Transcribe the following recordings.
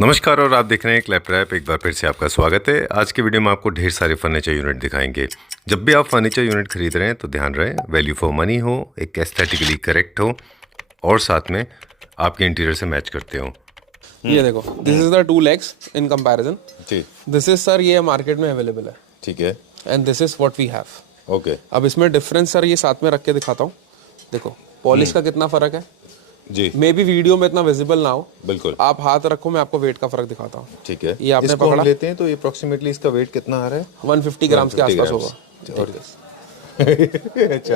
नमस्कार और आप देख रहे हैं क्लैपट्रैप। एक बार फिर से आपका स्वागत है। आज के वीडियो में आपको ढेर सारे फर्नीचर यूनिट दिखाएंगे। जब भी आप फर्नीचर यूनिट खरीद रहे हैं तो ध्यान रहे वैल्यू फॉर मनी हो, एक एस्थेटिकली करेक्ट हो और साथ में आपके इंटीरियर से मैच करते हो। ये देखो, this is the 2 legs in comparison. जी, दिस इज सर, ये मार्केट में अवेलेबल है ठीक है। And this is what we have. Okay अब इसमें डिफरेंस सर ये साथ में रख के दिखाता हूँ। देखो पॉलिश का कितना फर्क है। जी, मे बी वीडियो में इतना विजिबल ना हो, बिल्कुल आप हाथ रखो, मैं आपको वेट का फर्क दिखाता हूँ। ठीक है। ये आपने इसको हम पकड़ा, लेते हैं तो ये अप्रोक्सीमेटली इसका वेट कितना आ रहा है? 150 ग्राम्स के 150 आसपास ग्राम्स। होगा। अच्छा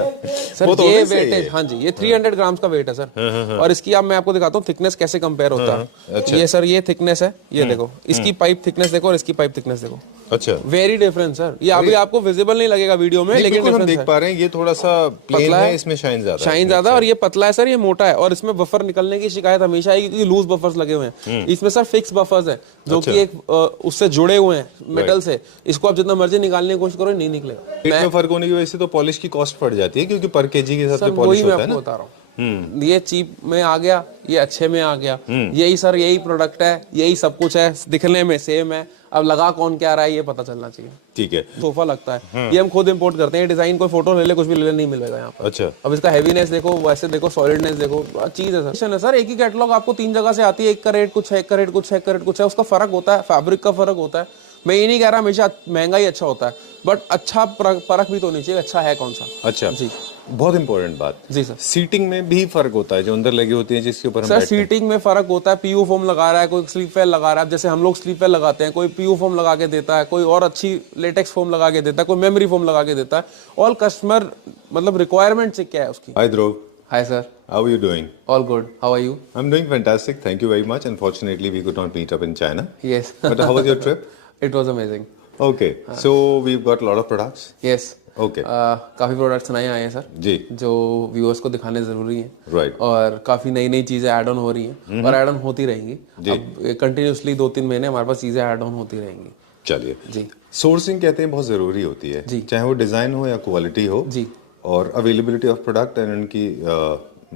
सर वो तो ये होना सही वेटेज, है। हाँ जी, ये 300 ग्राम्स का वेट है सर। और इसकी अब मैं आपको दिखाता हूँ थिकनेस कैसे कंपेयर होता है। अच्छा। ये सर, ये थिकनेस है, ये देखो, इसकी पाइप थिकनेस देखो और इसकी पाइप थिकनेस देखो, अच्छा, वेरी डिफरेंट सर। ये अभी आपको विजिबल नहीं लगेगा वीडियो में, लेकिन बिल्कुल हम डिफरेंस देख है। पा रहे हैं। ये थोड़ा सा प्लेन पतला है, है, इसमें शाइन ज्यादा है। शाइन ज्यादा, और ये पतला है सर, ये मोटा है। और इसमें बफर निकलने की शिकायत हमेशा आएगी क्योंकि लूज बफर्स लगे हुए हैं। इसमें सर फिक्स बफर्स है जो कि एक उससे जुड़े हुए हैं मेटल से। इसको आप जितना मर्जी निकालने की कोशिश करो, नहीं निकलेगा। रेट में फर्क होने की वजह से तो पॉलिश की कॉस्ट बढ़ जाती है, क्योंकि पर केजी के हिसाब से सर पॉलिश वही मैं होता है आपको ना। बता रहा हूँ। ये चीप में आ गया, ये अच्छे में आ गया। यही सर, यही प्रोडक्ट है, यही सब कुछ है, दिखने में सेम है। अब लगा कौन क्या रहा है ये पता चलना चाहिए। ठीक है। सोफा लगता है, ये हम खुद इंपोर्ट करते हैं। डिजाइन कोई फोटो ले ले, कुछ भी ले ले, नहीं मिलेगा यहाँ पर। अच्छा, अब इसका हैवीनेस देखो, वैसे देखो, सॉलिडनेस देखो, चीज है सर। एक ही कैटलॉग आपको 3 जगह से आती है। एक का रेट कुछ है, एक का रेट कुछ है, एक का रेट कुछ है। उसका फर्क होता है, फैब्रिक का फर्क होता है। मैं ये नहीं कह रहा हमेशा महंगा ही अच्छा होता है, बट अच्छा परख भी तो नहीं चाहिए, अच्छा है कौन सा। अच्छा जी, बहुत इंपॉर्टेंट बात। जी सर। सीटिंग में भी फर्क होता है, जो अंदर लगी होती है जिसके ऊपर हम सर बैठते हैं। सीटिंग में फर्क होता है। पीयू फोम लगा रहा है, कोई स्लीप वेल लगा रहा है। अब जैसे हम लोग स्लीप वेल लगाते हैं, कोई पीयू फोम लगा के देता है, कोई और अच्छी लेटेक्स फोम लगा के देता है, कोई मेमोरी फोम लगा के देता है। ऑल कस्टमर मतलब रिक्वायरमेंट से क्या है उसकी। Hi Dhruv, hi sir, how are you doing? All good, how are you? I am doing fantastic, thank you very much. Unfortunately we could not meet up in China, yes, but how was your trip? It was amazing. Okay, so we got lot of products. Yes, okay, काफ़ी products नए आए हैं sir, जी, जो viewers को दिखाने ज़रूरी है। Right. और काफ़ी नई नई चीज़ें ऐड ऑन हो रही हैं और ऐड ऑन होती रहेंगी। अब कंटिन्यूसली 2-3 महीने हमारे पास चीज़ें ऐड ऑन होती रहेंगी। चलिए, जी सोर्सिंग कहते हैं बहुत ज़रूरी होती है, जी। चाहे वो डिज़ाइन हो या क्वालिटी हो, जी, और अवेलेबिलिटी ऑफ प्रोडक्ट एंड उनकी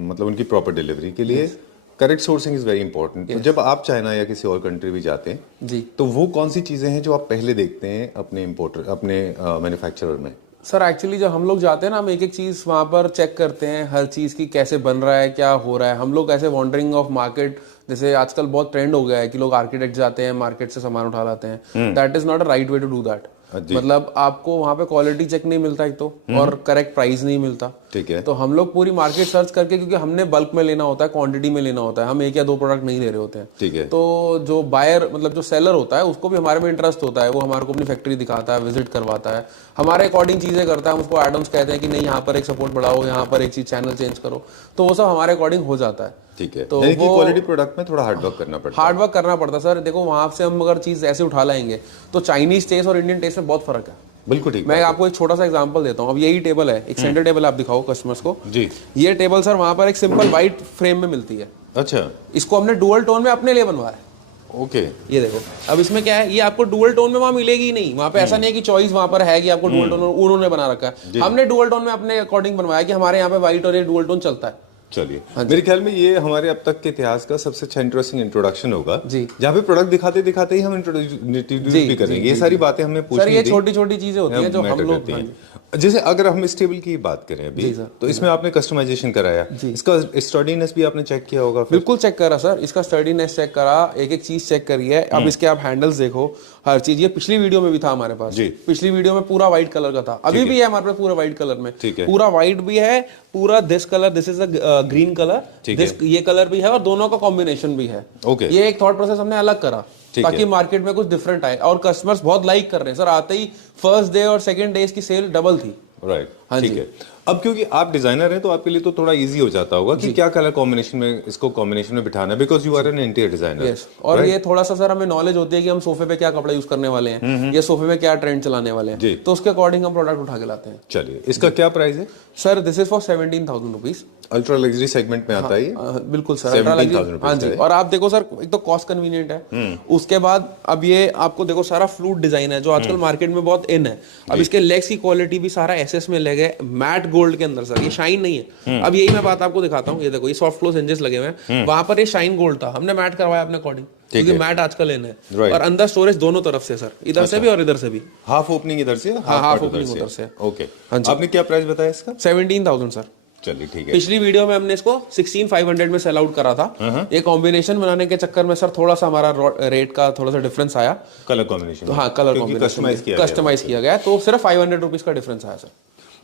मतलब उनकी प्रॉपर डिलीवरी के लिए correct sourcing is very important. तो जब आप चाइना या किसी और कंट्री भी जाते हैं जी तो वो कौन सी चीज़ें हैं जो आप पहले देखते हैं अपने इम्पोर्टर, अपने मैन्युफैक्चरर में? सर एक्चुअली जब हम लोग जाते हैं ना, हम एक एक चीज़ वहाँ पर चेक करते हैं, हर चीज़ की कैसे बन रहा है, क्या हो रहा है। हम लोग ऐसे वॉन्डरिंग ऑफ मार्केट, जैसे आजकल बहुत ट्रेंड हो गया है कि लोग आर्किटेक्ट जाते हैं, मार्केट से सामान उठा लाते हैं। That is not a right way to do that. मतलब आपको वहाँ पे क्वालिटी चेक नहीं मिलता एक तो, और करेक्ट प्राइस नहीं मिलता। ठीक है। तो हम लोग पूरी मार्केट सर्च करके, क्योंकि हमने बल्क में लेना होता है, क्वांटिटी में लेना होता है, हम 1 या 2 प्रोडक्ट नहीं ले रहे होते हैं। ठीक है। तो जो बायर मतलब जो सेलर होता है, उसको भी हमारे में इंटरेस्ट होता है। वो हमारे को अपनी फैक्ट्री दिखाता है, विजिट करवाता है, हमारे अकॉर्डिंग चीज़ें करता है। हम उसको एडम्स कहते हैं कि नहीं, यहाँ पर एक सपोर्ट बढ़ाओ, यहाँ पर एक चीज़ चैनल चेंज करो। तो वो सब हमारे अकॉर्डिंग हो जाता है। ठीक है, तो यानी कि वो क्वालिटी प्रोडक्ट में थोड़ा हार्ड वर्क करना पड़ता है। हार्ड वर्क करना पड़ता है सर। देखो वहाँ से हम अगर चीज़ ऐसे उठा लाएंगे तो चाइनीज टेस्ट और इंडियन टेस्ट में बहुत फर्क है। बिल्कुल ठीक। मैं आपको एक छोटा सा एग्जांपल देता हूँ। अब यही टेबल है, एक सेंटर टेबल आप दिखाओ कस्टमर्स को। जी, ये टेबल सर वहाँ पर एक सिंपल वाइट फ्रेम में मिलती है। अच्छा, इसको हमने डुअल टोन में अपने लिए बनवाया है। ओके। ये देखो, अब इसमें क्या है, ये आपको डुअल टोन में वहाँ मिलेगी ही नहीं। वहाँ पे ऐसा नहीं है कि चॉइस वहाँ पर है कि आपको डुअल टोन उन्होंने बना रखा है। हमने डुअल टोन में अपने अकॉर्डिंग बनवाया कि हमारे यहाँ पे व्हाइट और ये डुअल टोन चलता है। चलिए, मेरे ख्याल में ये हमारे अब तक के इतिहास का सबसे अच्छा इंटरेस्टिंग इंट्रोडक्शन होगा, जी। जहाँ पे प्रोडक्ट दिखाते दिखाते ही हम इंट्रोड्यूस भी करेंगे। ये सारी बातें हमने सर पूछनी ये थी, छोटी छोटी चीजें होती हैं जो हम लोग। करती हैं। जैसे अगर हम इस टेबल की बात करें अभी, तो इसमें आपने कस्टमाइजेशन कराया, इसका स्टडीनेस भी आपने चेक किया होगा फिर? बिल्कुल चेक करा सर, इसका स्टडीनेस चेक करा, एक एक चीज चेक करी है। अब इसके आप हैंडल्स देखो, हर चीज। ये पिछली वीडियो में भी था हमारे पास। पिछली वीडियो में पूरा व्हाइट कलर का था, अभी भी है हमारे पास पूरा व्हाइट कलर में। पूरा व्हाइट भी है, पूरा this colour, this is a green colour, this ये कलर भी है, और दोनों का कॉम्बिनेशन भी है। ये एक थॉट प्रोसेस हमने अलग करा ताकि मार्केट में कुछ डिफरेंट आए, और कस्टमर्स बहुत लाइक कर रहे हैं सर। आते ही फर्स्ट डे और सेकंड डे की सेल डबल थी। राइट, ठीक है। अब क्योंकि आप डिजाइनर हैं तो आपके लिए तो थोड़ा इजी हो जाता होगा कि क्या कलर कॉम्बिनेशन में इसको कॉम्बिनेशन में बिठाना है, because you are an interior designer. और ये थोड़ा सा सर हमें नॉलेज होती है कि हम सोफे पे क्या कपड़ा यूज करने वाले हैं, या सोफे में क्या ट्रेंड चलाने वाले हैं, तो उसके अकॉर्डिंग हम प्रोडक्ट उठा के लाते हैं। चलिए, इसका क्या प्राइस है sir? This is for 17,000 rupees. Ultra luxury segment में आता है ये? बिल्कुल सर, अल्ट्रा लग्जरी। हाँ जी, और आप देखो सर, एक तो कॉस्ट कन्वीनियंट है, उसके बाद अब ये आपको देखो सारा फ्लूट डिजाइन है जो आजकल मार्केट में बहुत इन है। अब इसके लेग्स की क्वालिटी भी सारा एसएस में लेग है, मैट गोल्ड के अंदर सर, ये शाइन नहीं है। अब यही मैं बात आपको दिखाता हूँ, ये देखो ये सॉफ्ट क्लोज हिंजेस लगे हुए हैं, वहां पर ये शाइन गोल्ड था, हमने मैट करवाया अपने अकॉर्डिंग, क्योंकि मैट आजकल लेना है। और अंदर स्टोरेज दोनों तरफ से सर, इधर से भी और इधर से भी। हाफ ओपनिंग इधर से, हाफ ओपनिंग उधर से। ओके, आपने क्या प्राइस बताया इसका? 17,000 सर। चलिए ठीक है। पिछली वीडियो में हमने इसको 16,500 में सेल आउट करा था। ये कॉम्बिनेशन बनाने के चक्कर में सर थोड़ा सा हमारा रेट का थोड़ा सा डिफरेंस आया, कलर कॉम्बिनेशन। तो हाँ, कलर कॉम्बिनेशन कस्टमाइज किया गया, तो सिर्फ 500 रुपीज का डिफरेंस आया सर।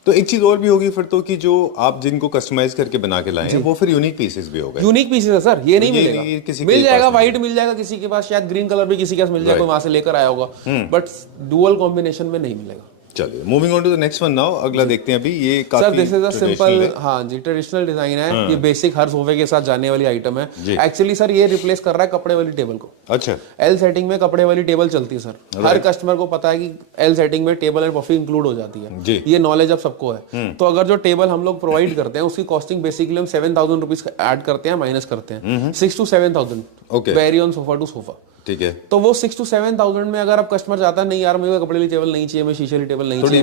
तो एक चीज और भी होगी फिर तो, कि जो आप जिनको कस्टमाइज करके बना के लाए हैं वो फिर यूनिक पीसेस भी हो गए। यूनिक पीसेस है सर, ये नहीं मिलेगा, मिल जाएगा व्हाइट मिल जाएगा किसी के पास, शायद ग्रीन कलर भी किसी के पास मिल जाएगा, कोई वहां से लेकर आया होगा, बट डुअल कॉम्बिनेशन में नहीं मिलेगा। चलिए moving on to the next one now, अगला देखते हैं अभी। ये काफी sir this is a simple, हाँ जी, ट्रेडिशनल डिजाइन है। ये बेसिक हर सोफे के साथ जाने वाली आइटम है। एक्चुअली सर ये रिप्लेस कर रहा है कपड़े वाली टेबल को। अच्छा, एल सेटिंग में कपड़े वाली टेबल चलती है सर, हर कस्टमर को पता है कि एल सेटिंग में टेबल एंड पफी इंक्लूड हो जाती है, ये नॉलेज अब सबको है। तो अगर जो टेबल हम लोग प्रोवाइड करते हैं उसकी कॉस्टिंग बेसिकली हम 7,000 रुपीज ऐड करते हैं, माइनस करते हैं 6 to 7,000 vary on sofa to sofa. ठीक है, तो वो 6 to 7,000 में अगर आप कस्टमर चाहता है नहीं यार मुझे कपड़े वाली टेबल नहीं चाहिए, मैं शीशे वाली टेबल नहीं चाहिए,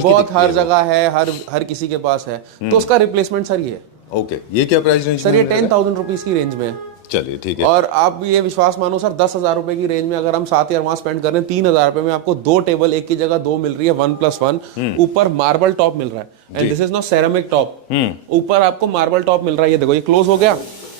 बहुत हर जगह है, हर किसी के पास है, तो उसका रिप्लेसमेंट सर ये है। ओके, ये क्या प्राइस रेंज सर? ये 10,000 रुपीज की रेंज में है। चलिए ठीक है। और आप ये विश्वास मानो सर 10,000 रुपए की रेंज में अगर हम 7 वहां स्पेंड कर रहे हैं, 3,000 रुपए में आपको 2 टेबल एक की जगह 2 मिल रही है, 1+1, ऊपर मार्बल टॉप मिल रहा है, and this is not ceramic top, ऊपर आपको मार्बल टॉप मिल रहा है। ये देखो ये क्लोज हो गया,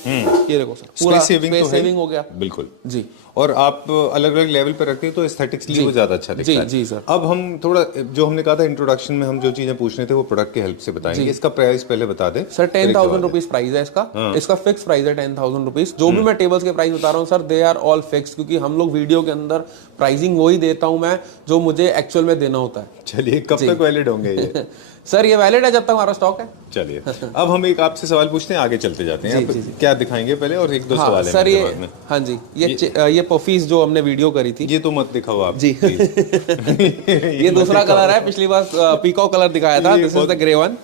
ये देखो सर पूरा स्पेस सेविंग हो गया, बिल्कुल जी। और आप अलग अलग लेवल पर रखते हो तो एस्थेटिक्सली वो ज्यादा अच्छा दिखता है। जी सर। अब हम थोड़ा जो हमने कहा था इंट्रोडक्शन में, हम जो चीजें पूछ रहे थे वो प्रोडक्ट के हेल्प से बताएंगे। इसका प्राइस पहले बता दें सर। 10,000 रुपीज प्राइस है इसका, इसका फिक्स प्राइस है 10,000 रुपीज। जो भी मैं टेबल्स के प्राइस बता रहा हूँ sir, they are all fix, क्योंकि हम लोग वीडियो के अंदर प्राइसिंग वही देता हूँ मैं जो मुझे एक्चुअल में देना होता है। चलिए, कब तक वैलिड होंगे ये? सर ये वैलिड है जब तक हमारा स्टॉक है। चलिए, अब हम एक आपसे सवाल पूछते हैं, आगे चलते जाते हैं। आप क्या दिखाएंगे पहले, और एक दो सवाल है सर ये। हाँ जी, ये पफीज जो हमने वीडियो करी थी, ये तो मत दिखाओ आप जी। ये दूसरा कलर है, पिछली बार पीकॉक कलर दिखाया था, this is the grey one.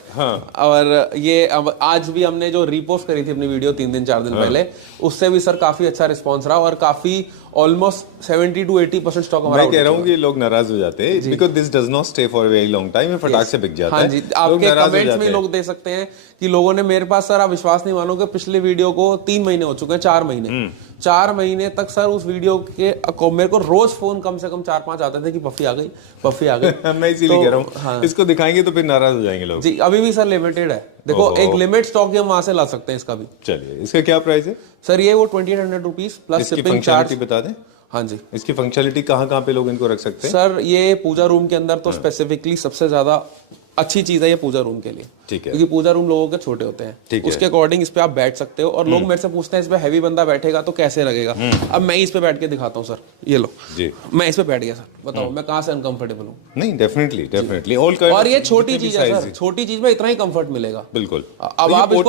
और ये आज भी हमने जो रीपोस्ट करी थी अपनी वीडियो 3 दिन 4 दिन पहले, उससे भी सर काफी अच्छा रिस्पॉन्स रहा, और काफी ऑलमोस्ट 70 to 80% स्टॉक हमारा। मैं कह रहा हूँ कि लोग नाराज हो जाते हैं, because this does not stay for a very long time, ये फटाक से बिक जाता है। हाँ जी, आपके कमेंट्स में लोग दे सकते हैं कि लोगों ने मेरे पास, सर आप विश्वास नहीं मानोगे, पिछले वीडियो को 3 महीने हो चुके हैं, 4 महीने 4 महीने तक सर उस वीडियो के मेरे को रोज फोन कम से कम 4-5 आते थे कि पफी आ गई, पफी आ गई। मैं इसीलिए कह रहा हूँ, हाँ। इसको दिखाएंगे तो फिर नाराज हो जाएंगे लोग। जी, अभी भी सर लिमिटेड है, देखो एक लिमिट स्टॉक हम वहां से ला सकते हैं इसका भी। चलिए, इसका क्या प्राइस है? सर ये वो 2,800 रुपीज प्लस शिपिंग चार्ज। बता दें। हाँ जी, इसकी फंक्शनलिटी कहाँ पे लोग इनको रख सकते हैं? सर ये पूजा रूम के अंदर तो स्पेसिफिकली सबसे ज्यादा अच्छी चीज है ये पूजा रूम के लिए, ठीक है, क्योंकि पूजा रूम लोगों के छोटे होते हैं, उसके अकॉर्डिंग इस पे आप बैठ सकते हो। और लोग मेरे से पूछते हैं इस पे हैवी बंदा बैठेगा तो कैसे लगेगा। अब मैं इस पे बैठ के दिखाता हूँ सर, ये लो जी, मैं इस पे बैठ गया सर, बताओ मैं कहाँ से अनकंफर्टेबल हूँ? नहीं, डेफिनेटली और ये छोटी चीज है सर, छोटी चीज में इतना ही कंफर्ट मिलेगा, बिल्कुल। अब आप इसको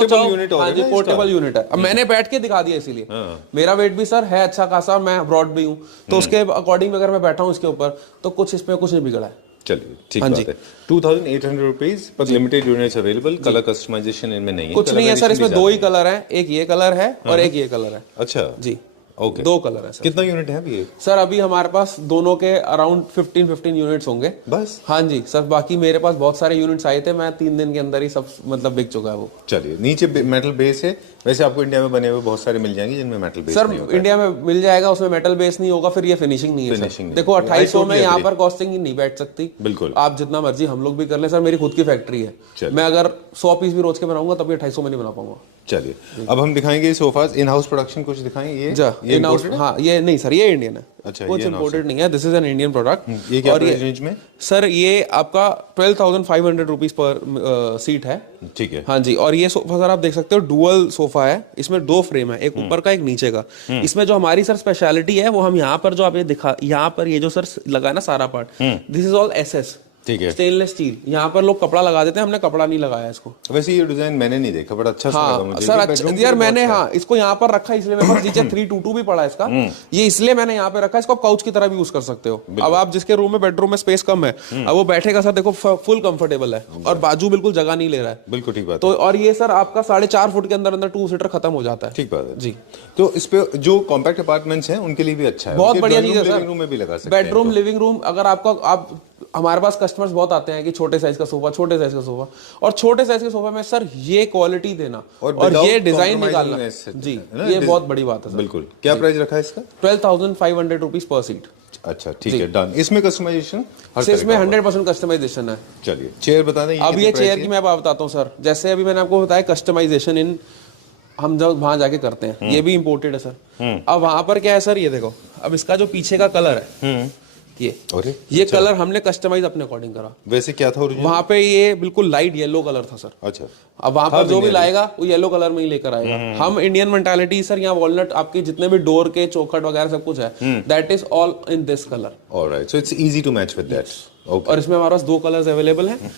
पोर्टेबल यूनिट है, अब मैंने बैठ के दिखा दिया, इसीलिए मेरा वेट भी सर है अच्छा खासा, मैं ब्रॉड भी हूँ, तो उसके अकॉर्डिंग अगर मैं बैठा हूँ इसके ऊपर तो कुछ इसमें कुछ नहीं बिगड़ा है। चलिए ठीक बात है। 2,800 रुपीज पर limited units available. Colour customisation इनमें नहीं है, कुछ नहीं है सर, इसमें 2 ही कलर हैं, एक ये कलर है और एक ये कलर है। अच्छा जी, ओके, 2 कलर है सर। कितना यूनिट है अभी ये? सर अभी हमारे पास दोनों के अराउंड 15 यूनिट्स होंगे बस। हाँ जी सर, बाकी मेरे पास बहुत सारे यूनिट्स आए थे, मैं 3 दिन के अंदर ही सब मतलब बिक चुका है वो। चलिए, नीचे मेटल बेस है, वैसे आपको इंडिया में बने हुए बहुत सारे मिल जाएंगे जिनमें मेटल बेस सर नहीं होगा। इंडिया में मिल जाएगा, उसमें मेटल बेस नहीं होगा, फिर ये फिनिशिंग नहीं है सर। देखो 2800 में यहाँ पर कॉस्टिंग ही नहीं बैठ सकती, बिल्कुल। आप जितना मर्जी हम लोग भी कर लें सर, मेरी खुद की फैक्ट्री है, मैं अगर 100 पीस भी रोज के बनाऊंगा तब 2800 में नहीं बना पाऊंगा। चलिए, अब हम दिखाएंगे सोफास इन हाउस प्रोडक्शन कुछ दिखाएंगे। ये इन हाउस, हाँ ये नहीं सर, ये इंडियन है। अच्छा, कुछ इंपोर्टेड नहीं है, this is an Indian product. ये क्या रेंज में? सर ये आपका 12,500 रुपीज पर सीट है, ठीक है। हाँ जी, और ये सोफा सर आप देख सकते हो डुअल सोफा है, इसमें 2 फ्रेम है, एक ऊपर का एक नीचे का। इसमें जो हमारी सर स्पेशलिटी है वो हम यहाँ पर जो आप ये दिखा, यहाँ पर ये जो सर लगा ना सारा part, this is all SS, ठीक है, स्टेनलेस स्टील। यहाँ पर लोग कपड़ा लगा देते हैं, हमने कपड़ा नहीं लगाया इसको। वैसे ये डिजाइन मैंने नहीं देखा, बड़ा अच्छा लगा मुझे सर। अच्छा यार, मैंने हाँ इसको यहाँ पर रखा इसलिए, मेरे पास नीचे 322 भी पड़ा है इसका, ये इसलिए मैंने यहाँ पे रखा। इसको काउच की तरह भी यूज कर सकते हो। अब आप जिसके रूम में बेडरूम में स्पेस कम है, अब वो बैठेगा सर, देखो फुल कंफर्टेबल है, और बाजू बिल्कुल जगह नहीं ले रहा है। बिल्कुल ठीक बात। तो और ये सर आपका 4.5 फुट के अंदर 2 सीटर खत्म हो जाता है। ठीक बात है जी। तो इस पे जो कॉम्पैक्ट अपार्टमेंट्स हैं उनके लिए भी अच्छा है, बहुत बढ़िया चीज है सर। लिविंग रूम में भी लगा सकते हैं, बेडरूम लिविंग रूम, अगर आपका आप हमारे पास कस्टमर्स बहुत आते हैं कि छोटे साइज का सोफा, छोटे साइज का सोफा, और छोटे साइज के सोफा में सर ये क्वालिटी देना और ये डिजाइन निकालना, जी ये बहुत बड़ी बात है सर। बिल्कुल। क्या प्राइस रखा है इसका? 12,500 रुपीज पर सीट। अच्छा ठीक है, डन। इसमें कस्टमाइजेशन? इसमें 100% कस्टमाइजेशन है। चलिए चेयर बता दें। अब ये चेयर की मैं आप बताता हूँ सर, जैसे अभी मैंने आपको बताया कस्टमाइजेशन इन हम जब वहां जाके करते हैं, ये भी इम्पोर्टेड है सर। अब वहां पर क्या है सर, ये देखो, अब इसका जो पीछे का कलर है ये कलर हमने कस्टमाइज अपने अकॉर्डिंग करा। वैसे क्या था ओरिजिनल? वहां पे ये बिल्कुल लाइट येलो कलर था सर। अच्छा। अब वहां पर जो भी लाएगा वो येलो कलर में ही लेकर आएगा। हम इंडियन मेंटालिटी सर, यहाँ वॉलनट आपके जितने भी डोर के चौखट वगैरह सब कुछ है, that is all in this colour. Alright, so it's easy to match with that. Okay. और इसमें हमारे पास 2 कलर्स अवेलेबल हैं,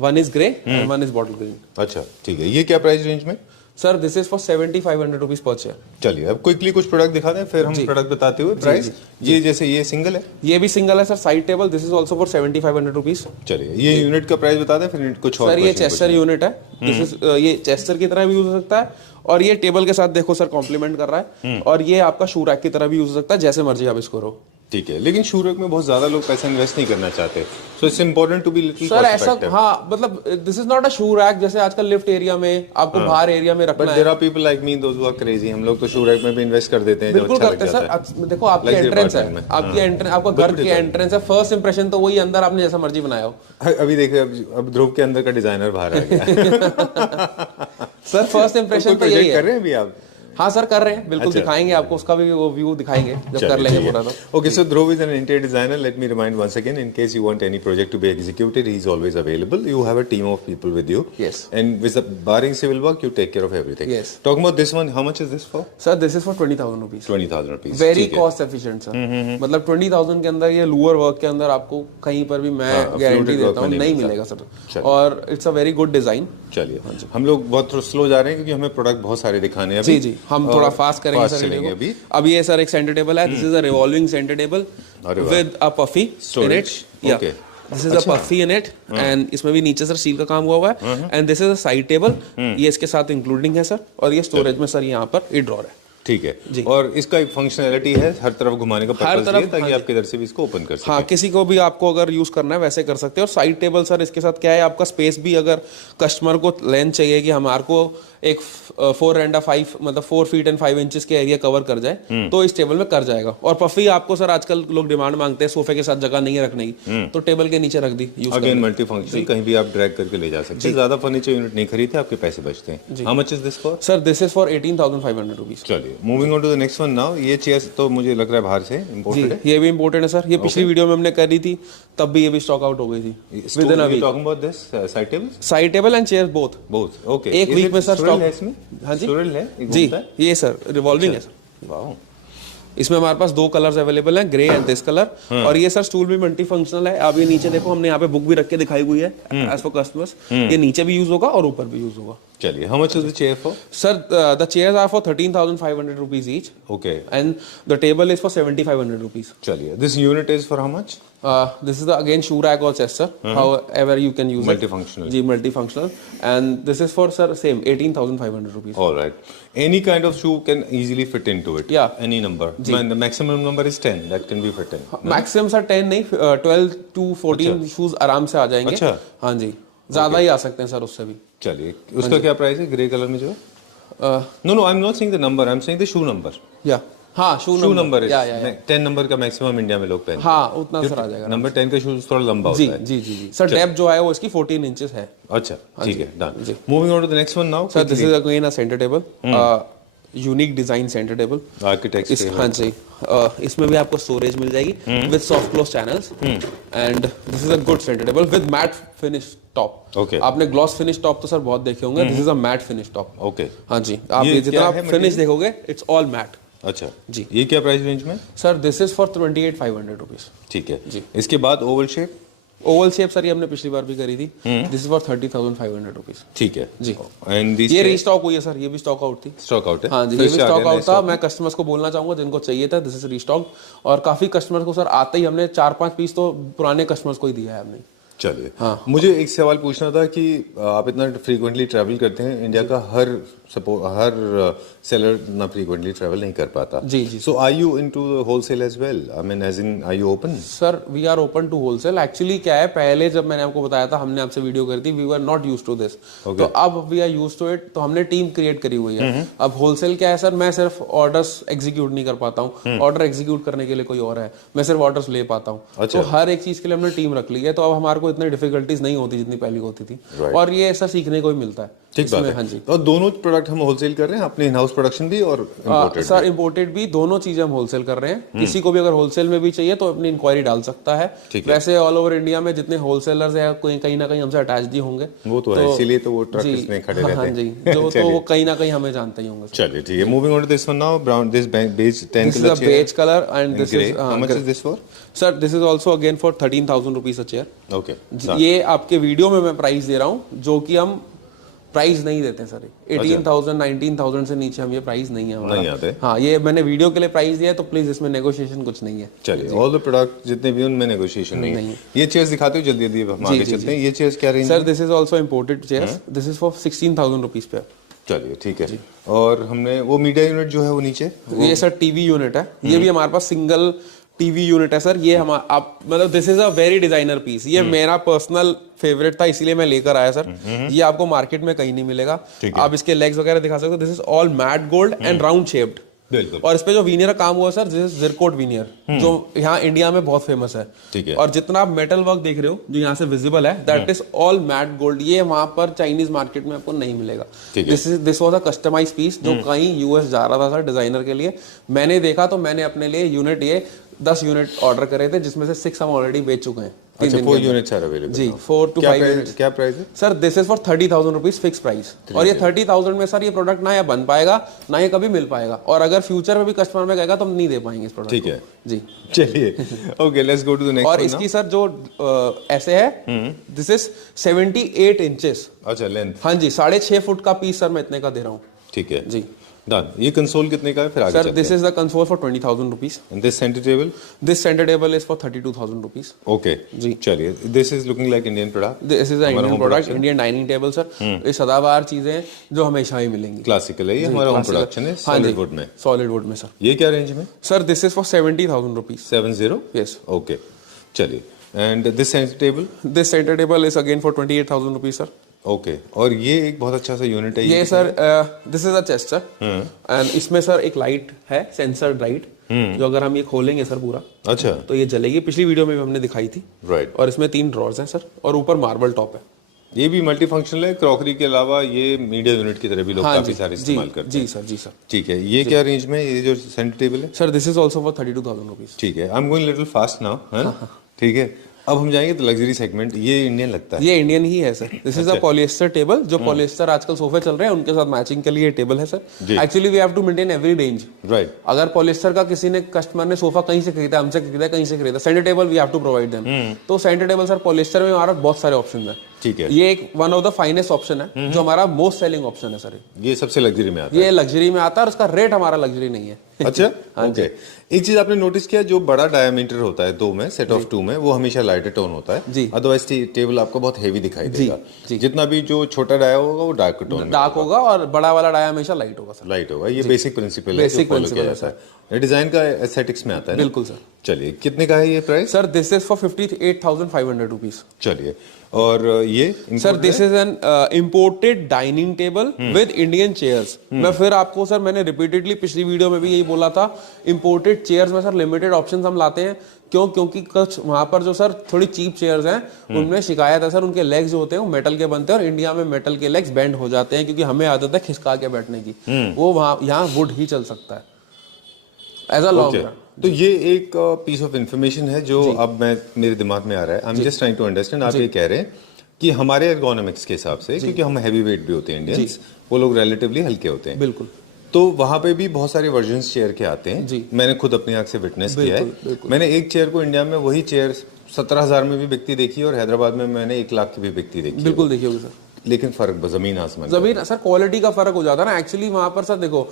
one is grey and one is bottle green. अच्छा ठीक है, ये क्या प्राइस रेंज में? Sir this is for 7,500 rupees per chair. चलिए अब क्विकली कुछ प्रोडक्ट दिखा दें, फिर हम प्रोडक्ट बताते हुए प्राइस। ये जैसे ये सिंगल है, ये भी सिंगल है sir, side table, this is also for 7,500 rupees. चलिए ये यूनिट का प्राइस बता दें, फिर कुछ और। सर ये चेस्टर यूनिट है, दिस इज ये चेस्टर की तरह भी यूज हो सकता है, और ये टेबल के साथ देखो सर कॉम्प्लीमेंट कर रहा है, और ये आपका शू रैक की तरह भी यूज हो सकता है, जैसे मर्जी आप इसको रहो। ठीक है, लेकिन शू रैक में बहुत ज्यादा लोग पैसा इन्वेस्ट नहीं करना चाहते, so it's important to be little sir ऐसा, हाँ मतलब this is not a shoe rack, जैसे आजकल लिफ्ट एरिया में आपको बाहर एरिया में रखना है। But there are people like me those who are crazy, हम लोग तो शू रैक में भी इन्वेस्ट कर देते हैं। बिल्कुल करते हैं सर। देखो आपकी एंट्रेंस है, आपकी एंट्रेंस, आपका घर की एंट्रेंस है, फर्स्ट इंप्रेशन तो वही, अंदर आपने जैसा मर्जी बनाया हो। अभी देखिए, अब ध्रुव के अंदर का डिजाइनर बाहर आ गया। सर फर्स्ट इंप्रेशन तो यही है। कर रहे हैं अभी आप? हाँ सर कर रहे हैं, बिल्कुल दिखाएंगे आपको, उसका भी वो व्यू दिखाएंगे जब कर लेंगे पूरा। तो okay, so Dhruv is an interior designer. Let me remind once again, in case you want any project to be executed, he is always available. You have a team of people with you, yes, and with the barring civil work you take care of everything. Yes. Talking about this one, how much is this for? Sir this is for 20,000 rupees. 20,000 rupees, very cost efficient sir. मतलब 20,000 के अंदर ये Louvre work के अंदर आपको कहीं पर भी मैं गारंटी देता हूँ नहीं मिलेगा सर, और it's a very good design. चलिए हम लोग बहुत स्लो जा रहे हैं क्योंकि हमें प्रोडक्ट बहुत सारे दिखाने हैं अभी। जी हम थोड़ा फास्ट करेंगे सर अभी। अब ये सर एक सेंटर टेबल है, this is a revolving centre table with a puffy in it. This is a puffy in it, and इसमें भी नीचे सर स्टील का काम हुआ है, and this is a side table, ये इसके साथ इंक्लूडिंग है सर, और ये स्टोरेज में सर यहाँ पर ये ड्रॉर है। ठीक है, और इसका एक फंक्शनैलिटी है, हर तरफ घुमाने का पर्पस ये है ताकि आप किधर से भी इसको ओपन कर सकें। हाँ, किसी को भी आपको अगर यूज करना है वैसे कर सकते हैं। और साइड टेबल सर इसके साथ क्या है, आपका स्पेस भी, अगर कस्टमर को लेंथ चाहिए कि हमारे को एक 4 and 5 मतलब 4 feet and 5 inches के एरिया कवर कर जाए, तो इस टेबल में कर जाएगा। और पफी आपको सर आजकल लोग डिमांड मांगते हैं, सोफे के साथ जगह नहीं है रखने की, तो टेबल के नीचे रख दी, यूज अगेन मल्टी फंक्शनल, कहीं भी आप ड्रैग करके ले जा सकते हैं। ज्यादा फर्नीचर यूनिट नहीं खरीदते, आपके पैसे बचते हैं। How much is this for? Sir this is for 18,500 rupees. चलिए moving on to the next one now. ये चेयर्स तो मुझे लग रहा है बाहर से इंपोर्टेड है। ये भी इंपोर्टेड है सर, ये पिछली वीडियो में हमने करी थी, तब भी ये भी स्टॉक आउट हो गई थी within a week. Talking about this side table and chairs both. Okay, एक वीक में सर स्टॉक है इसमें। हाँ जी, है जी, ये सर रिवॉल्विंग है सर। वाओ, इसमें हमारे पास 2 कलर्स अवेलेबल हैं, ग्रे एंड दिस कलर। और ये सर स्टूल भी मल्टी फंक्शनल है। आप ये नीचे देखो, हमने यहाँ पे बुक भी रख के दिखाई हुई है एज फॉर कस्टमर्स। ये नीचे भी यूज होगा और ऊपर भी यूज होगा। चलिए, how much is the chair for? Sir the chairs are for 13,500 rupees each. Okay, and the table is for 7,500 rupees. चलिए, this unit is for how much? This is the again shoe rack or chest, sir. However you can use multifunctional. जी, multifunctional, and this is for sir same 18,500 rupees. All right. Any kind of shoe can easily fit into it. Yeah. Any number. The maximum number is 10. That can be fit in. Maximum sir 10 नहीं, 12 to 14 shoes आराम से आ जाएंगे। अच्छा। हाँ जी, ज्यादा ही आ सकते हैं sir उससे भी। चलिए, उसका क्या प्राइस है ग्रे कलर में जो है? No, I'm not saying the number. I'm saying the shoe number. Yeah. हाँ, शू नंबर 10 नंबर का मैक्सिमम इंडिया में लोग पहनते हैं। हाँ, उतना सर आ जाएगा। नंबर 10 का शूज थोड़ा लंबा होता है। जी जी जी सर, डेप्थ जो है वो इसकी 14 इंचेस है। अच्छा, ठीक है, done. Moving on to the next one now. Sir this is again a centre table, unique design centre table, architect. हाँ जी, इसमें भी आपको स्टोरेज मिल जाएगी with soft close channels, and this is a good centre table with matt finish top. Okay, आपने gloss finish top तो sir बहुत देखे होंगे, this is a matt finish top. Okay, हाँ जी, आप ये जितना फिनिश देखोगे इट्स ऑल मैट। अच्छा जी, ये क्या प्राइस रेंज में? Sir this is for 28,500 rupees. ठीक है जी। इसके बाद Oval shape. Oval shape sir ये हमने पिछली बार भी करी थी, दिस इज फॉर 30,500 रुपीज। ठीक है जी। एंड ये रीस्टॉक हुई है सर, ये भी स्टॉक आउट थी। स्टॉक आउट है? हाँ जी, ये भी स्टॉक आउट था। मैं कस्टमर्स को बोलना चाहूंगा जिनको चाहिए था, दिस इज रीस्टॉक। और काफी कस्टमर्स को सर आते ही हमने 4-5 पीस तो पुराने कस्टमर्स को ही दिया है हमने। चलिए, हाँ। मुझे एक सवाल पूछना था कि आप इतना फ्रीक्वेंटली ट्रैवल करते हैं, इंडिया का हर सेलर इतना फ्रीक्वेंटली ट्रैवल नहीं कर पाता। जी जी। So are you into wholesale as well? I mean as in are you open? Sir we are open to wholesale. Actually क्या है, पहले जब मैंने आपको बताया था, हमने आपसे वीडियो करी थी, we were not used to this, तो अब we are used to it, तो हमने टीम क्रिएट करी हुई है। अब होलसेल क्या है सर, मैं सिर्फ ऑर्डर्स एग्जीक्यूट नहीं कर पाता हूँ, ऑर्डर एग्जीक्यूट करने के लिए कोई और है, मैं सिर्फ ऑर्डर्स ले पाता हूँ। तो हर एक चीज के लिए हमने टीम रख ली है, तो अब हमारे को इतनी डिफिकल्टीज नहीं होती जितनी पहले होती थी, और ये ऐसा सीखने को ही मिलता है। ठीक बात है। हाँ जी। और दोनों प्रोडक्ट हम होलसेल कर रहे हैं, अपने इन हाउस प्रोडक्शन भी और इंपोर्टेड? सर इंपोर्टेड भी, दोनों चीजें हम होलसेल कर रहे हैं। किसी को भी अगर होलसेल में भी चाहिए तो अपनी इंक्वायरी डाल सकता है। वैसे ऑल ओवर इंडिया में जितने होलसेलर्स हैं, कोई कहीं ना कहीं हमसे अटैच ही होंगे। वो तो है, इसीलिए तो वो ट्रक इसमें खड़े रहते हैं। हाँ जी, जो तो वो कहीं ना कहीं हमें जानते ही होंगे। चलिए ठीक है, moving on to this one now, brown this beige 10 colour, beige colour, and this is how much is this for? Sir this is also again for 13,000 rupees a chair. Okay, ये आपके वीडियो में मैं price दे रहा हूँ, जो कि हम price नहीं देते सर। 18,000 19,000 से नीचे हम ये प्राइस नहीं है हमारा। नहीं आते। हाँ, ये मैंने वीडियो के लिए प्राइस दिया है, तो प्लीज इसमें नेगोशिएशन कुछ नहीं है। चलिए, ऑल द प्रोडक्ट जितने भी उनमें नेगोशिएशन नहीं है। ये चेयर्स दिखाते हो जल्दी जल्दी, हम आगे चलते हैं। ये चेयर्स क्या range? Sir this is also imported chairs, this is for 16,000 rupees पे। चलिए ठीक है। और हमने वो मीडिया यूनिट जो है वो नीचे, ये सर टीवी यूनिट है, ये भी हमारे पास सिंगल टीवी यूनिट है सर। ये हम आप मतलब this is a very designer piece, ये मेरा पर्सनल फेवरेट था, इसीलिए मैं लेकर आया सर। ये आपको मार्केट में कहीं नहीं मिलेगा। आप इसके लेग्स वगैरह दिखा सकते हो, this is all matt gold and round shaped. और इस पे जो वीनियर का काम हुआ sir, this is ziricote veneer, जो यहाँ इंडिया में बहुत फेमस है। ठीक है। और जितना आप मेटल वर्क देख रहे हो जो यहाँ से विजिबल है, that is all matt gold. ये वहां पर चाइनीज मार्केट में आपको नहीं मिलेगा। This was a customize piece जो कहीं यूएस जा रहा था सर डिजाइनर के लिए। मैंने देखा तो मैंने अपने लिए यूनिट, ये 10 यूनिट ऑर्डर करे थे, जिसमें से 6 हम ऑलरेडी बेच चुके हैं। अच्छा, 4 यूनिट्स आर अवेलेबल जी, 4 to 5 यूनिट्स। क्या प्राइस है sir? This is for 30,000 rupees fix price. और ये 30,000 में सर ये प्रोडक्ट ना या बन पाएगा ना ये कभी मिल पाएगा, और अगर फ्यूचर में भी कस्टमर में कहेगा तो हम नहीं दे पाएंगे इस प्रोडक्ट। ठीक है जी। चलिए, okay, let's go to the next. और इसकी सर जो ऐसे है, दिस इज 78 इंचेस। अच्छा, लेंथ। हाँ जी, 6.5 फुट का पीस सर मैं इतने का दे रहा हूँ। ठीक है जी, डन। ये कंसोल कितने का है फिर आगे सर? चलते this is the console for 20,000 rupees. हैं? This centre table? This centre table is for 32,000 rupees. Okay जी, चलिए, this is looking like Indian product. This is a Indian product, Indian dining table sir. ये सदाबहार चीजें हैं जो हमेशा ही मिलेंगी, क्लासिकल है। ये हमारा होम प्रोडक्शन है, सॉलिड वुड में। सॉलिड वुड में सर। ये क्या रेंज में? Sir this is for 70,000 rupees. 70? Yes. Okay, चलिए। And this centre table? This centre table is again for 28,000 rupees sir. Okay, और ये एक बहुत अच्छा सा यूनिट है। ये sir this is a chest sir, and इसमें सर एक लाइट है, सेंसर लाइट, जो अगर हम ये खोलेंगे सर पूरा, अच्छा, तो ये जलेगी। पिछली वीडियो में भी हमने दिखाई थी। राइट। और इसमें 3 ड्रॉर्स हैं सर, और ऊपर मार्बल टॉप है। ये भी मल्टी फंक्शनल है। क्रॉकरी के अलावा ये मीडिया यूनिट की तरह भी लोग काफी सारे इस्तेमाल करते हैं। जी सर, जी सर। ठीक है, ये क्या रेंज में ये जो सेंटर टेबल है? Sir this is also for 32,000 rupees. ठीक है, I am going little fast now, है ना? ठीक है, अब हम जाएंगे तो लग्जरी सेगमेंट। ये इंडियन लगता है? ये इंडियन ही है sir. This is a polyester table, जो पॉलिएस्टर आजकल सोफे चल रहे हैं उनके साथ मैचिंग के लिए टेबल है sir. Actually we have to maintain every range. Right. अगर पॉलिएस्टर का किसी ने कस्टमर ने सोफा कहीं से खरीदा, हमसे खरीदा, कहीं से खरीदा, centre table we have to provide them. तो सेंटर टेबल सर पॉलिएस्टर में हमारा बहुत सारे ऑप्शन है। ठीक है, ये एक one of the finest option है, जो हमारा मोस्ट सेलिंग ऑप्शन है सर। ये सबसे लग्जरी में आता है? ये लग्जरी में आता है, और उसका रेट हमारा लग्जरी नहीं है। अच्छा, ओके। एक चीज आपने नोटिस किया, जो बड़ा डायमीटर होता है 2 में, सेट ऑफ 2 में, वो हमेशा लाइटर टोन होता है जी। अदरवाइज टेबल आपको बहुत हेवी दिखाई देगा। जितना भी जो छोटा डाया होगा वो डार्क टोन डार्क होगा, और बड़ा वाला डाया हमेशा लाइट होगा सर। लाइट होगा। ये बेसिक प्रिंसिपल है, बेसिक प्रिंसिपल है सर। ये डिजाइन का एस्थेटिक्स में आता है। बिल्कुल सर। चलिए, कितने का है ये price? Sir this is for 58,500 rupees. चलिए, और ये sir this is an imported dining table with Indian chairs. मैं फिर आपको सर, मैंने रिपीटेडली पिछली वीडियो में भी यही बोला था, इम्पोर्टेड चेयर्स में सर लिमिटेड ऑप्शंस हम लाते हैं। क्यों? क्योंकि कुछ वहां पर जो सर थोड़ी चीप चेयर्स हैं, उनमें शिकायत है सर, उनके लेग्स जो होते हैं वो मेटल के बनते हैं, और इंडिया में मेटल के लेग्स बेंड हो जाते हैं, क्योंकि हमें आदत है खिसका के बैठने की। वो वहां यहाँ वुड ही चल सकता है एज अ लॉन्ग। तो ये एक पीस ऑफ इंफॉर्मेशन है जो अब मेरे दिमाग में आ रहा है। I am just trying to understand. आप ये कह रहे हैं कि हमारे एर्गोनॉमिक्स के हिसाब से, क्योंकि हम हैवी वेट भी होते हैं इंडियंस, वो लोग रिलेटिवली हल्के होते हैं। बिल्कुल। तो वहां पे भी बहुत सारे वर्जन्स चेयर के आते हैं। मैंने खुद अपनी आंख से विटनेस किया है। मैंने एक चेयर को इंडिया में, वही चेयर 17,000 में भी बिकती देखी, और हैदराबाद में मैंने 1 लाख की भी बिकती देखी। बिल्कुल देखी होगी सर। लेकिन फर्क जमीन आसमान। जमीन सर, क्वालिटी का फर्क हो जाता है ना एक्चुअली वहां पर सर। देखो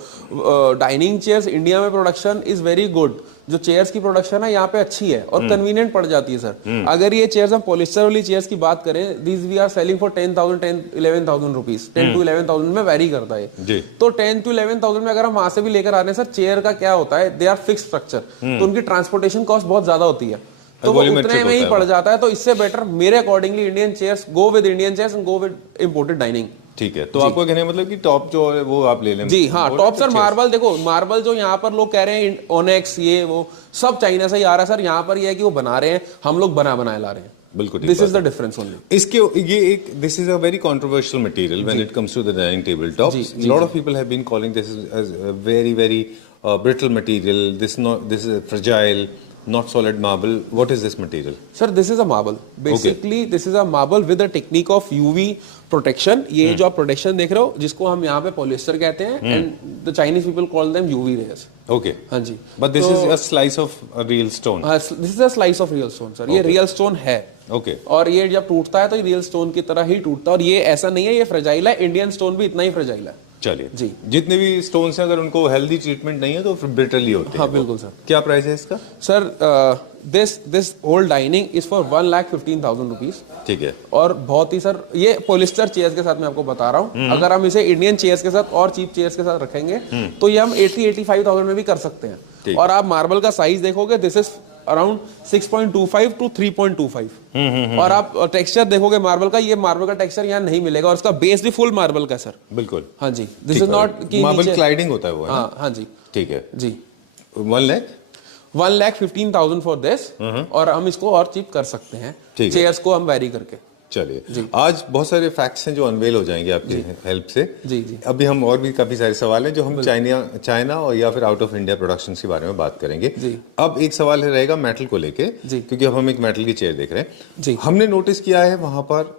डाइनिंग चेयर्स इंडिया में प्रोडक्शन इज वेरी गुड, जो चेयर्स की प्रोडक्शन है यहाँ पे अच्छी है और कन्वीनियंट पड़ जाती है सर। अगर ये चेयर्स हम पॉलिस्टर वाली चेयर्स की बात करें, this we are selling for 10,000 rupees, 10 to 11,000 में वेरी करता है जी। तो 10 to 11,000 में अगर हम वहां से भी लेकर आ रहे हैं सर, चेयर का क्या होता है, दे आर फिक्स स्ट्रक्चर, तो उनकी ट्रांसपोर्टेशन कॉस्ट बहुत ज्यादा होती है, तो वो उतने में ही पड़ जाता है। तो इससे बेटर मेरे accordingly Indian chairs, go with Indian chairs and go with imported dining. ठीक है, तो आपको कहने मतलब कि टॉप जो है वो आप ले लें जी। हाँ, टॉप सर मार्बल, देखो मार्बल जो यहाँ पर लोग कह रहे हैं ओनेक्स ये वो सब चाइना से ही आ रहा है सर। यहाँ पर ये है कि वो बना रहे हैं, हम लोग बनाए ला रहे हैं। बिल्कुल, this is the difference only. इसके ये एक this is a very controversial material when it comes to the dining table top. Lot of people have been calling this as very brittle material, this is fragile, not solid marble. What is this material? Sir, this is a marble. Basically, this is a marble with a technique of UV protection. ये जो आप protection देख रहे हो, जिसको हम यहाँ पे पॉलिस्टर कहते हैं, and the Chinese people call them UV rays. Okay. हाँ जी। But this is a slice of a real stone. This is a slice of real stone, sir. ये real stone है। Okay. और ये जब टूटता है तो ये रियल स्टोन की तरह ही टूटता है, और ये ऐसा नहीं है ये फ्रेजाइल है। इंडियन स्टोन भी इतना ही फ्रेजाइल है। चलिए जी। जितने भी स्टोन्स हैं अगर उनको हेल्दी ट्रीटमेंट नहीं है तो फिर ब्रिटल ही होते हैं। हाँ बिल्कुल सर। क्या प्राइस है इसका? Sir this whole dining is for 1,15,000 rupees. ठीक है। और बहुत ही सर, ये पॉलिस्टर चेयर्स के साथ मैं आपको बता रहा हूँ, अगर हम इसे इंडियन चेयर्स के साथ और चीप चेयर्स के साथ रखेंगे तो ये हम 80-85,000 में भी कर सकते हैं। और आप मार्बल का साइज देखोगे, दिस इज अराउंड 6.25 to 3.25। और आप टेक्सचर देखोगे मार्बल का, ये मार्बल का टेक्सचर यहाँ नहीं मिलेगा, और इसका बेस भी फुल मार्बल का सर। बिल्कुल। हाँ जी, this is not marble cladding होता है वो। हाँ जी। ठीक है जी। 1,15,000 फॉर दिस, और हम इसको और चीप कर सकते हैं चेयर्स को हम वेरी करके। चलिए, आज बहुत सारे फैक्ट्स हैं जो अनवेल हो जाएंगे आपकी हेल्प से। जी जी। अभी हम और भी काफी सारे सवाल हैं जो हम चाइना और या फिर आउट ऑफ इंडिया प्रोडक्शन के बारे में बात करेंगे जी। अब एक सवाल रहेगा मेटल को लेके, क्योंकि अब हम एक मेटल की चेयर देख रहे हैं जी। हमने नोटिस किया है वहां पर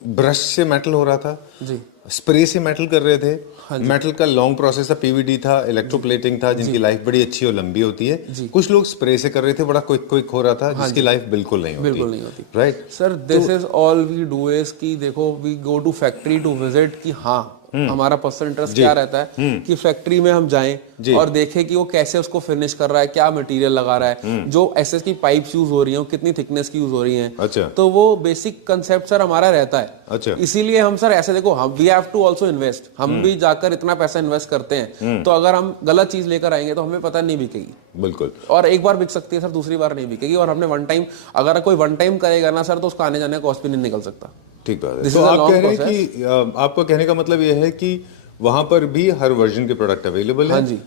ब्रश से मेटल हो रहा था जी, स्प्रे से मेटल कर रहे थे। मेटल का लॉन्ग प्रोसेस था, पीवीडी था, इलेक्ट्रोप्लेटिंग था, जिनकी लाइफ बड़ी अच्छी और लंबी होती है। कुछ लोग स्प्रे से कर रहे थे, बड़ा क्विक हो रहा था, जिसकी लाइफ बिल्कुल नहीं होती। Right sir, this is all we do is कि देखो, we go to factory to visit कि हाँ हमारा पर्सनल इंटरेस्ट क्या रहता है कि फैक्ट्री में हम जाएं और देखें कि वो कैसे उसको फिनिश कर रहा है, क्या मटेरियल लगा रहा है, जो एसएस की पाइप्स यूज हो रही हैं, कितनी थिकनेस की यूज हो रही हैं। अच्छा। तो वो बेसिक कंसेप्ट सर हमारा रहता है। अच्छा। इसीलिए हम सर ऐसे देखो, हम we have to also invest, हम भी जाकर इतना पैसा इन्वेस्ट करते हैं, तो अगर हम गलत चीज लेकर आएंगे तो हमें पता नहीं बिकेगी। बिल्कुल। और एक बार बिक सकती है सर, दूसरी बार नहीं बिकेगी। और हमने वन टाइम, अगर कोई वन टाइम करेगा ना सर, तो उसका आने जाने का कॉस्ट भी नहीं निकल सकता। ठीक बात है। तो आप कह रहे हैं कि आपका कहने का मतलब यह है कि वहां पर भी हर वर्जन के प्रोडक्ट अवेलेबल है। हाँ जी।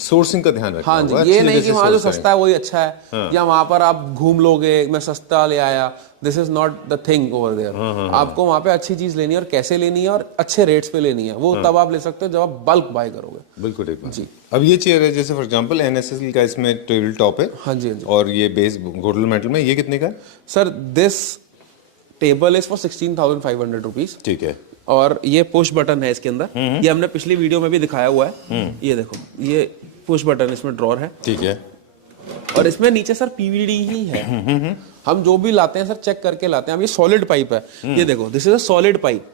सोर्सिंग का ध्यान रखना। हाँ जी, ये नहीं कि वहां जो सस्ता है वही अच्छा है। हाँ। या वहां पर आप घूम लोगे, मैं सस्ता ले आया, this is not the thing over there. आपको वहां पे अच्छी चीज लेनी है, और कैसे लेनी है, और अच्छे रेट्स पे लेनी है, वो तब आप ले सकते हो जब आप बल्क बाय करोगे। बिल्कुल ठीक जी। अब ये चेयर है, जैसे फॉर एग्जांपल एनएसएस का इसमें टेबल टॉप है। हाँ जी, हाँ जी। और ये बेस गोल्डन मेटल में, ये कितने का है sir? This table is for 16,500 rupees. ठीक है। और ये पुश बटन है इसके अंदर, ये हमने पिछली वीडियो में भी दिखाया हुआ है। ये देखो, ये पुश बटन, इसमें ड्रॉर है। ठीक है। और इसमें नीचे सर पीवीडी ही है। हम जो भी लाते हैं सर चेक करके लाते हैं। अब ये सॉलिड पाइप है, ये देखो, this is a solid pipe.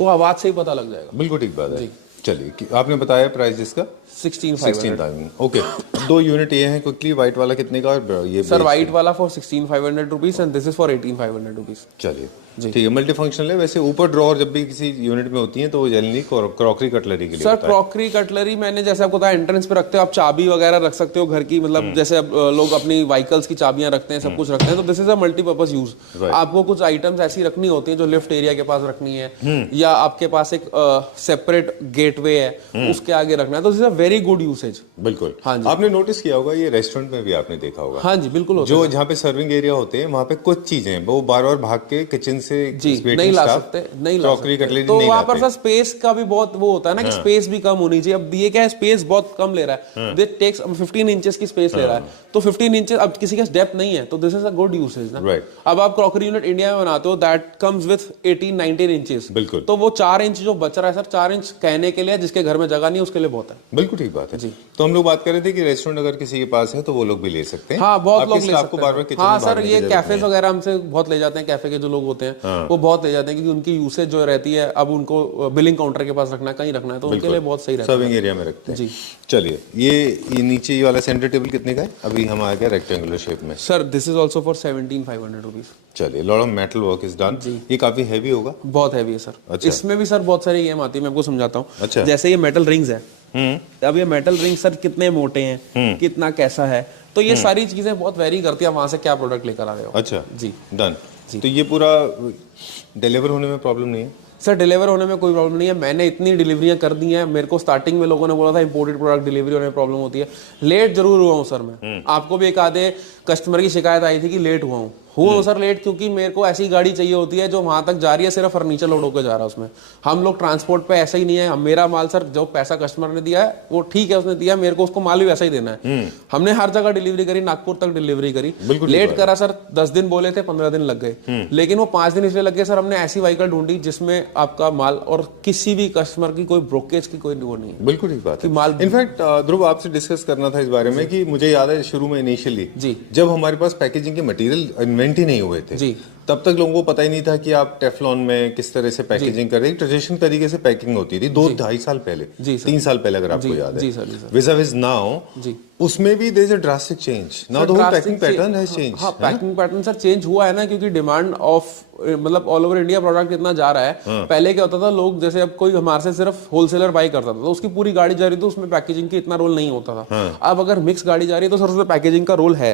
वो आवाज से ही पता लग जाएगा। बिल्कुल ठीक बात है। चलिए, आपने बताया प्राइस इसका 16,500। ओके। दो यूनिट ये हैं क्विकली, व्हाइट वाला कितने का, और ये सर व्हाइट वाला for 16,500 rupees and this is for 18,500 rupees. चलिए ठीक है। मल्टी फंक्शनल है। वैसे ऊपर ड्रॉर जब भी किसी यूनिट में होती है तो वो जनरली क्रॉकरी कटलरी के लिए सर। क्रॉकरी कटलरी मैंने जैसे आपको बताया, एंट्रेंस पे रखते हो आप, चाबी वगैरह रख सकते हो घर की, मतलब जैसे लोग अपनी व्हीकल्स की चाबियां रखते हैं, सब कुछ रखते हैं, तो this is a multipurpose use. आपको कुछ आइटम्स ऐसी रखनी होती है जो लिफ्ट एरिया के पास रखनी है, या आपके पास एक सेपरेट गेटवे है उसके आगे रखना है, तो this is a very good usage. बिल्कुल। हाँ जी। आपने नोटिस किया होगा, ये रेस्टोरेंट में भी आपने देखा होगा। हाँ जी बिल्कुल। जो जहाँ पे सर्विंग एरिया होते हैं वहाँ पे कुछ चीजें वो बार बार भाग के किचन से नहीं ला सकते, नहीं ला सकते। तो वहां पर सर स्पेस का भी बहुत वो होता है ना, कि स्पेस भी कम होनी चाहिए। अब ये क्या है, स्पेस बहुत कम ले रहा है, दिस टेक्स 15 इंचेस की स्पेस ले रहा है, तो 15 इंचेस अब किसी का डेप्थ नहीं है, तो this is a good usage ना। अब आप क्रॉकरी यूनिट इंडिया में बनाते हो, दैट कम्स विद 18-19 इंचेस। बिल्कुल। तो वो 4 इंच जो बच रहा है सर, 4 इंच कहने के लिए, जिसके घर में जगह नहीं है उसके लिए बहुत है। बिल्कुल ठीक बात है जी। तो हम लोग बात कर रहे थे कि रेस्टोरेंट अगर किसी के पास है तो वो लोग भी ले सकते हैं। हाँ बहुत लोग ले सकते हैं। हाँ सर, ये कैफे वगैरह हमसे बहुत ले जाते हैं, कैफे के जो लोग होते हैं, वो बहुत ले जाते हैं, क्योंकि उनकी यूसेज जो रहती है, अब उनको बिलिंग काउंटर के पास रखना है, कहीं रखना है, तो उनके लिए बहुत सही रहता है। सर्विंग एरिया में रखते हैं जी। चलिए, ये नीचे ये वाला सेंटर टेबल कितने का है? अभी हम आ गए रेक्टेंगुलर शेप में। Sir this is also for 17,500 rupees. चलिए, lot of metal work is done. ये काफी हैवी होगा? बहुत हैवी है सर। अच्छा। इसमें भी सर बहुत सारी गेम आती है, मैं आपको समझाता हूँ। अच्छा। जैसे ये मेटल रिंग्स है, अब ये मेटल रिंग सर कितने मोटे हैं, कितना कैसा है, तो ये सारी चीजें बहुत वेरी करती है वहां से क्या प्रोडक्ट लेकर आ रहे हो। अच्छा जी डन। तो ये पूरा डिलीवर होने में प्रॉब्लम नहीं है? सर डिलीवर होने में कोई प्रॉब्लम नहीं है, मैंने इतनी डिलीवरियां कर दी हैं। मेरे को स्टार्टिंग में लोगों ने बोला था इंपोर्टेड प्रोडक्ट डिलीवरी होने में प्रॉब्लम होती है। लेट जरूर हुआ हूँ सर मैं, आपको भी एक आधे कस्टमर की शिकायत आई थी कि लेट हुआ हूँ सर लेट, क्योंकि मेरे को ऐसी गाड़ी चाहिए होती है जो वहां तक जा रही है, सिर्फ फर्नीचर लोड होकर जा रहा है उसमें। हम लोग ट्रांसपोर्ट पे ऐसा ही नहीं है। मेरा माल सर जो पैसा कस्टमर ने दिया है वो ठीक है, उसने दिया, मेरे को उसको माल भी वैसा ही देना है। हमने हर जगह डिलीवरी करी, नागपुर तक डिलीवरी करी। लेट करा सर, 10 दिन बोले थे, 15 दिन लग गए, लेकिन वो 5 दिन इसलिए लग गए सर, हमने ऐसी व्हीकल ढूंढी जिसमें आपका माल और किसी भी कस्टमर की कोई ब्रोकेज की कोई वो नहीं है। बिल्कुल ठीक बात है। माल इनफैक्ट ध्रुव, आपसे डिस्कस करना था इस बारे में कि मुझे याद है शुरू में इनिशियली जी, जब हमारे पास पैकेजिंग के मटेरियल इन्वेंट ही नहीं हुए थे, तब तक लोगों को पता ही नहीं था कि आप टेफ्लॉन में किस तरह से पैकेजिंग कर रहे हैं। ट्रेडिशनल तरीके से पैकिंग होती थी 2-2.5 साल पहले, 3 साल पहले, अगर आपको याद है। विज़ विज़ नाउ उसमें भी there is a drastic change. Now the whole packing pattern has change. हाँ, पैकिंग पैटर्न सर चेंज हुआ है ना, क्योंकि डिमांड ऑफ मतलब ऑल ओवर इंडिया प्रोडक्ट इतना जा रहा है। पहले क्या होता था, लोग जैसे अब कोई हमारे से सिर्फ होलसेलर बाई करता था तो उसकी पूरी गाड़ी जा रही थी, उसमें पैकेजिंग की इतना रोल नहीं होता था। अब अगर मिक्स गाड़ी जा रही है तो सर उसमें पैकेजिंग का रोल है।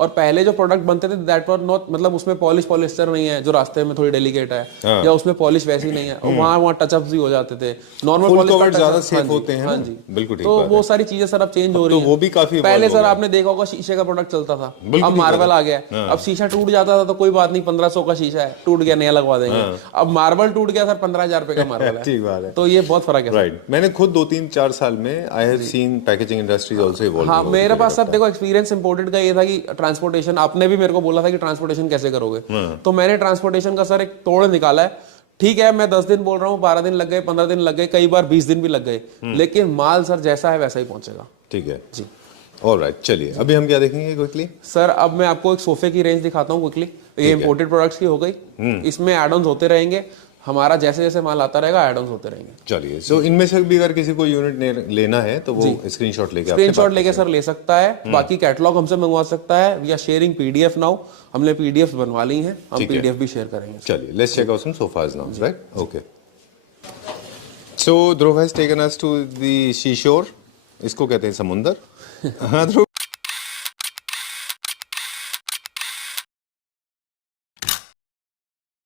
और पहले जो प्रोडक्ट बनते थे दैट वर नॉट, मतलब उसमें पॉलिस्टर नहीं है जो रास्ते में थोड़ी डेलिकेट है, या उसमें पॉलिश वैसी नहीं है, वहाँ टचअप भी हो जाते थे। नॉर्मल पॉलिश ज्यादा सेफ होते हैं। हाँ जी, बिल्कुल। तो वो सारी चीजें सर अब चेंज हो रही है। वो भी काफी पहले सर आपने देखा होगा शीशे का प्रोडक्ट चलता था, अब मार्बल आ गया। अब शीशा टूट जाता था तो कोई बात नहीं, 1500 का शीशा है, टूट गया नया लगवा देंगे। अब मार्बल टूट गया सर, 15,000 रुपए का मार्बल है। ठीक बात है। तो ये बहुत फर्क है। राइट। मैंने खुद 2-3-4 साल में I have seen packaging industries also evolve. हाँ, मेरे पास सर देखो एक्सपीरियंस इंपोर्टेड का ये था कि ट्रांसपोर्टेशन, आपने भी मेरे को बोला था कि ट्रांसपोर्टेशन कैसे करोगे, तो मैंने ट्रांसपोर्टेशन का सर एक तोड़ निकाला है। ठीक है, मैं 10 दिन बोल रहा हूँ, 12 दिन लग गए, 15 दिन लग गए, कई बार 20 दिन भी लग गए, लेकिन माल सर जैसा है वैसा ही पहुंचेगा। ठीक है जी। ऑलराइट, चलिए अभी हम क्या देखेंगे क्विकली? सर अब मैं आपको एक सोफे की रेंज दिखाता हूँ क्विकली। ये इंपोर्टेड प्रोडक्ट्स की हो गई, इसमें एड ऑन्स होते रहेंगे, हमारा जैसे जैसे माल आता रहेगा एड ऑन्स होते रहेंगे। चलिए, सो इनमें से भी अगर किसी को यूनिट लेना है तो वो स्क्रीनशॉट लेके सर ले सकता है। बाकी कैटलॉग हमसे मंगवा सकता है। We are sharing PDF now, हमने पीडीएफ बनवा ली हैं, हम पीडीएफ भी शेयर करेंगे। चलिए, let's check out some sofas now, right? Okay, so Dhruv has taken us to the sea shore. इसको कहते हैं समुंदर। हाँ ध्रुव,